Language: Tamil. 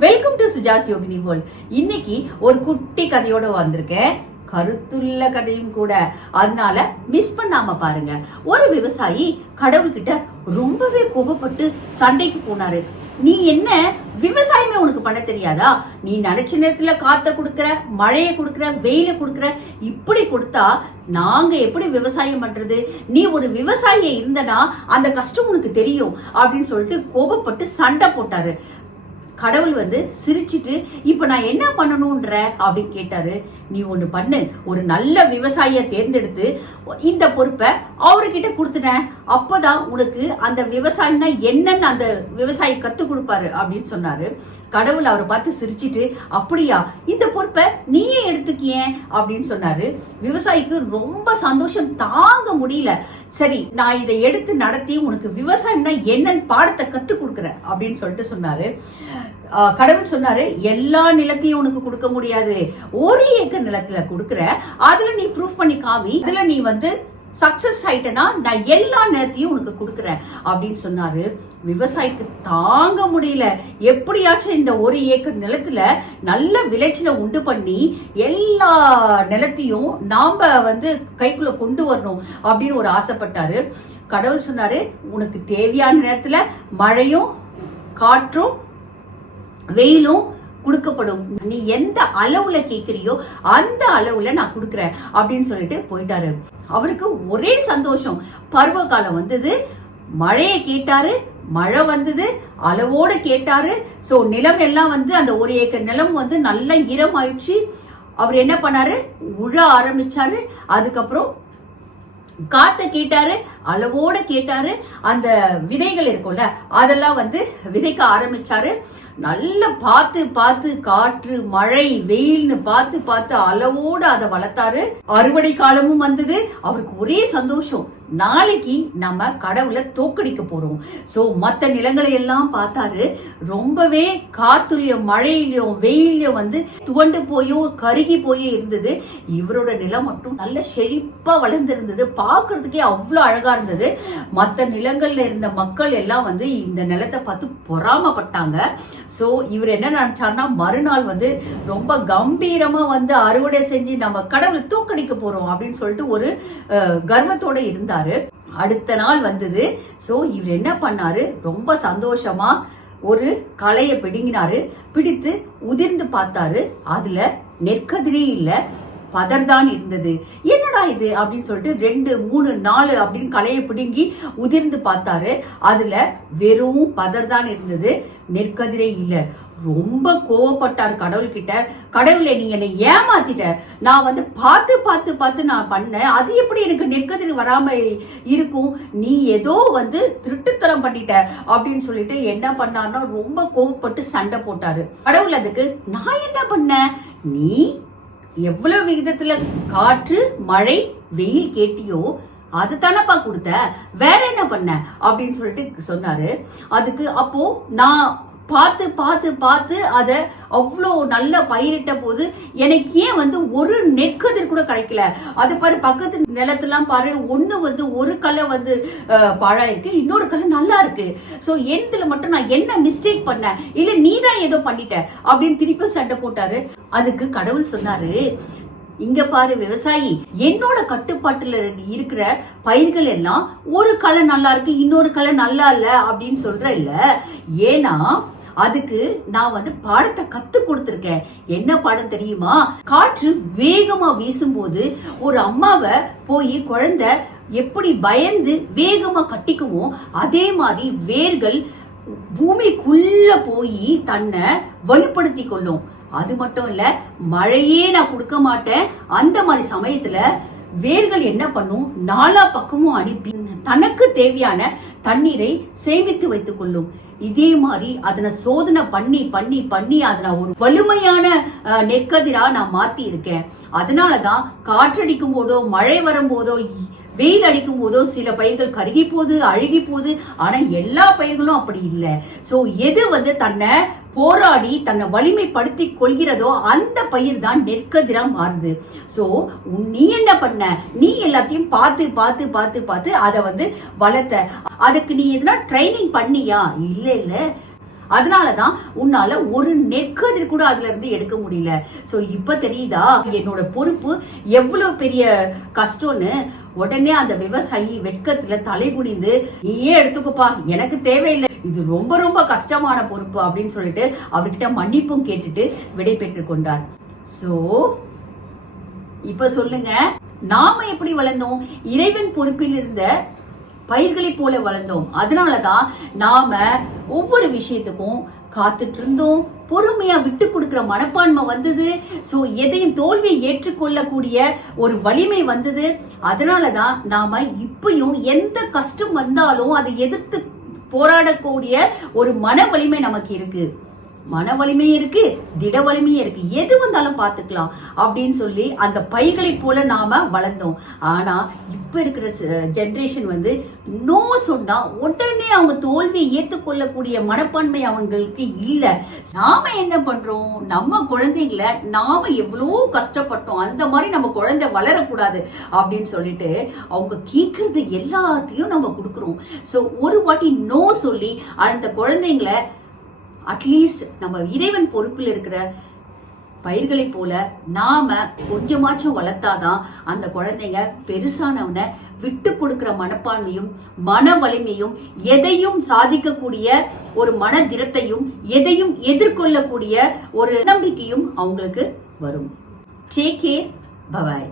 Welcome to Suja's Yogini world. இன்னைக்கு ஒரு குட்டி கதையோட வந்திருக்கேன். கருத்துள்ள கதையும் கூட, அதனால மிஸ் பண்ணாம பாருங்க. ஒரு விவசாயி கடவுள்கிட்ட ரொம்பவே கோபப்பட்டு சண்டைக்கு போனாரு. நீ என்ன விவசாயமே உனக்கு பண்ண தெரியாதா? நீ நினைச்ச நேரத்துல காத்த கொடுக்கற, மழைய கொடுக்கற, வெயில கொடுக்கற, இப்படி கொடுத்தா நாங்க எப்படி விவசாயம் பண்றது? நீ ஒரு விவசாயிய இருந்தனா அந்த கஷ்டம் உனக்கு தெரியும் அப்படின்னு சொல்லிட்டு கோபப்பட்டு சண்டை போட்டாரு. கடவுள் சிரிச்சிட்டு, இப்ப நான் என்ன பண்ணணும்ன்ற அப்படின்னு கேட்டாரு. நீ ஒண்ணு பண்ணு, ஒரு நல்ல விவசாயிய தேர்ந்தெடுத்து இந்த பொறுப்பை அவர்கிட்ட கொடுத்துன, அப்பதான் உனக்கு அந்த விவசாயம்னா என்னன்னு அந்த விவசாயி கத்து கொடுப்பாரு அப்படின்னு சொன்னாரு. கடவுள் அவரை பார்த்து சிரிச்சிட்டு, அப்படியா, இந்த பொறுப்பை நீயே எடுத்துக்கிய அப்படின்னு சொன்னாரு. விவசாயிக்கு ரொம்ப சந்தோஷம் தாங்க முடியல. சரி, நான் இதை எடுத்து நடத்தி உனக்கு விவசாயம்னா என்னன்னு பாடத்தை கத்து கொடுக்குறேன் அப்படின்னு சொல்லிட்டு சொன்னாரு. கடவுள் சொன்னாரு, எல்லா நிலத்தையும் உனக்கு கொடுக்க முடியாது, 1 ஏக்கர் நிலத்துல கொடுக்குற, அதுல நீ ப்ரூஃப் பண்ணி காமி, அதுல நீ சக்சஸ் ஆயிட்டனா நான் எல்லா நேரத்தையும் உனக்கு கொடுக்குறேன் அப்படின்னு சொன்னாரு. விவசாயிக்கு தாங்க முடியல. எப்படியாச்சும் இந்த 1 ஏக்கர் நிலத்துல நல்ல விளைச்சலை உண்டு பண்ணி எல்லா நிலத்தையும் நாம கைக்குள்ள கொண்டு வரணும் அப்படின்னு ஒரு ஆசைப்பட்டாரு. கடவுள் சொன்னாரு, உனக்கு தேவையான நேரத்துல மழையும் காற்றும் வெயிலும் கொடுக்கப்படும், நீ எந்த அளவுல கேக்குறியோ அந்த அளவுல நான் கொடுக்குறேன் அப்படின்னு சொல்லிட்டு போயிட்டாரு. அவருக்கு ஒரே சந்தோஷம். பருவ காலம் வந்தது, மழையை கேட்டாரு, மழை வந்தது, அளவோட கேட்டாரு. சோ நிலம் எல்லாம் அந்த 1 ஏக்கர் நிலம் நல்ல ஈரம் ஆயிடுச்சு. அவர் என்ன பண்ணாரு, உழ ஆரம்பிச்சாரு. அதுக்கப்புறம் காத்த கேட்டாரு, அளவோட கேட்டாரு. அந்த விதைகள் இருக்கும்ல, அதெல்லாம் விதைக்க ஆரம்பிச்சாரு. நல்ல பார்த்து பார்த்து காற்று மழை வெயில்னு பார்த்து பார்த்து அளவோட அதை வளர்த்தாரு. அறுவடை காலமும் வந்தது. அவருக்கு ஒரே சந்தோஷம், நாளைக்கு நம்ம கடவுளை தோக்கடிக்க போறோம். சோ மத்த நிலங்களை எல்லாம் பார்த்தாரு. ரொம்பவே காத்துலயும் மழையிலயும் வெயிலையும் துவண்டு போயும் கருகி போயும் இருந்தது. இவரோட நிலம் மட்டும் நல்ல செழிப்பா வளர்ந்திருந்தது. பார்க்கறதுக்கே அவ்வளவு அழகா இருந்தது. மத்த நிலங்கள்ல இருந்த மக்கள் எல்லாம் இந்த நிலத்தை பார்த்து பொறாமப்பட்டாங்க. சோ இவர் என்ன நினைச்சாருன்னா, மறுநாள் ரொம்ப கம்பீரமா அறுவடை செஞ்சு நம்ம கடவுளை தோக்கடிக்க போறோம் அப்படின்னு சொல்லிட்டு ஒரு கர்வத்தோட இருந்தாரு. அடுத்த நாள் வந்தது. சோ இவர் என்ன பண்ணாரு, ரொம்ப சந்தோஷமா ஒரு களைய பிடுங்கினாரு. பிடித்து உதிர்ந்து பார்த்தாரு. அதுல நெற்கதிரே இல்ல, பதர்தான் இருந்தது. என்னடா இது அப்படின்னு சொல்லிட்டு 2, 3, 4 அப்படின்னு களைய பிடுங்கி உதிர்ந்து பார்த்தாரு. அதுல வெறும் பதர்தான் இருந்தது, நெற்கதிரே இல்ல. ரொம்ப கோவப்பட்டார் கடவுள் கிட்ட. கடவுளே, நீ என்னை ஏமாத்திட்ட, நான் பார்த்து பார்த்து பார்த்து நான் பண்ணேன், அது எப்படி எனக்கு நெற்கதிர் வராம இருக்கும்? நீ ஏதோ திருட்டுத்தனம் பண்ணிட்ட அப்படின்னு சொல்லிட்டு என்ன பண்ணார்னா ரொம்ப கோவப்பட்டு சண்டை போட்டாரு. கடவுள் அதுக்கு, நான் என்ன பண்ண, நீ எவ்வளவு விகிதத்துல காற்று மழை வெயில் கேட்டியோ அது தானப்பா கொடுத்த, வேற என்ன பண்ண அப்படின்னு சொல்லிட்டு சொன்னாரு. அதுக்கு அப்போ நான் பார்த்து பார்த்து பார்த்து அத அவ்வளோ நல்ல பயிரிட்ட போது எனக்கு ஏன் ஒரு நெற்கதிர் கூட கிடைக்கல? அது பாரு, பக்கத்து நிலத்தெல்லாம் பாரு, ஒண்ணு ஒரு களை பாழா இருக்கு, இன்னொரு களை நல்லா இருக்கு. சோ எந்தல மட்டும் நான் என்ன மிஸ்டேக் பண்ண, இல்ல நீ தான் ஏதோ பண்ணிட்ட அப்படின்னு திருப்பி சண்டை போட்டாரு. அதுக்கு கடவுள் சொன்னாரு, இங்க பாரு விவசாயி, என்னோட கட்டுப்பாட்டுல இருக்கிற பயிர்கள் எல்லாம் ஒரு களை நல்லா இருக்கு, இன்னொரு களை நல்லா இல்ல அப்படின்னு சொல்ற இல்ல. ஏன்னா அதுக்கு நான் பாடத்தை கத்து கொடுத்திருக்கேன். என்ன பாடம் தெரியுமா? காற்று வேகமா வீசும்போது ஒரு அம்மாவை போய் குழந்தை எப்படி பயந்து வேகமா கட்டிக்குமோ, அதே மாதிரி வேர்கள் பூமிக்குள்ள போய் தன்னை வலுப்படுத்தி கொள்ளும். அது மட்டும் இல்ல, மழையே நான் கொடுக்க மாட்டேன், அந்த மாதிரி சமயத்துல வேர்கள் என்ன பண்ணும், 4 பக்கமும் அனுப்பி தனக்கு தேவையான தண்ணீரை சேமித்து வைத்துக் கொள்ளும். இதே மாதிரி அதனை சோதனை பண்ணி பண்ணி பண்ணி அதனை ஒரு வலிமையான நெற்கதிரா நான் மாத்தி இருக்கேன். அதனாலதான் காற்றடிக்கும் போதோ மழை வரும் போதோ வெயில் அடிக்கும் போதோ சில பயிர்கள் கருகி போகுது, அழுகி போகுது. ஆனா எல்லா பயிர்களும் அப்படி இல்லை. சோ எது தன்னை போராடி தன்னை வலிமைப்படுத்தி கொள்கிறதோ அந்த பயிர் தான் நெற்கதிரா மாறுது. சோ நீ என்ன பண்ண, நீ எல்லாத்தையும் பார்த்து பார்த்து பார்த்து பார்த்து அதை வளர்த்த. அதுக்கு நீ எதுனா ட்ரைனிங் பண்ணியா? இல்ல இல்ல. அதனாலதான் உன்னால ஒரு நெற்கதிர் கூட அதுல இருந்து எடுக்க முடியல. சோ இப்ப தெரியுதா என்னோட பொறுப்பு எவ்வளவு பெரிய கஷ்டம்னு. உடனே அந்த விவசாயி வெட்கத்துல தலை குனிந்து, நீயே எடுத்துக்கப்பா, எனக்கு தேவையில்லை, இது ரொம்ப ரொம்ப கஷ்டமான பொறுப்பு அப்படின்னு சொல்லிட்டு அவர்கிட்ட மன்னிப்பும் கேட்டுட்டு விடை பெற்றுக் கொண்டார். சோ இப்ப சொல்லுங்க, நாம எப்படி வளர்ந்தோம்? இறைவன் பொறுப்பில் இருந்த பயிர்களை போல வளர்ந்தோம். அதனாலதான் நாம ஒவ்வொரு விஷயத்துக்கும் காத்துட்டு இருந்தோம், பொறுமையா விட்டு கொடுக்கிற மனப்பான்மை வந்தது. சோ எதையும் தோல்வியை ஏற்றுக்கொள்ளக்கூடிய ஒரு வலிமை வந்தது. அதனாலதான் நாம இப்பயும் எந்த கஷ்டம் வந்தாலும் அதை எதிர்த்து போராடக்கூடிய ஒரு மன வலிமை நமக்கு இருக்கு. மன வலிமையும் இருக்கு, திட வலிமையும் இருக்கு. எது வந்தாலும் பாத்துக்கலாம் அப்படின்னு சொல்லி அந்த பைகளை போல நாம வளர்ந்தோம். ஆனா இப்ப இருக்கிற ஜெனரேஷன் நோ சொன்னா உடனே அவங்க தோல்வியை ஏற்றுக்கொள்ளக்கூடிய மனப்பான்மை அவங்களுக்கு இல்ல. நாம என்ன பண்றோம்? நம்ம குழந்தைங்களை நாம எவ்வளவோ கஷ்டப்பட்டோம், அந்த மாதிரி நம்ம குழந்தை வளரக்கூடாது அப்படின்னு சொல்லிட்டு அவங்க கேட்கறது எல்லாத்தையும் நம்ம கொடுக்குறோம். சோ ஒரு வாட்டி நோ சொல்லி அந்த குழந்தைங்களை அட்லீஸ்ட் நம்ம இறைவன் பொறுப்பில் இருக்கிற பயிர்களை போல நாம கொஞ்சமாச்சும் வளர்த்தாதான் அந்த குழந்தைங்க பெருசானவன விட்டு கொடுக்கிற மனப்பான்மையும் மன வலிமையும் எதையும் சாதிக்கக்கூடிய ஒரு மன திடத்தையும் எதையும் எதிர்கொள்ளக்கூடிய ஒரு நம்பிக்கையும் அவங்களுக்கு வரும். Take care, by.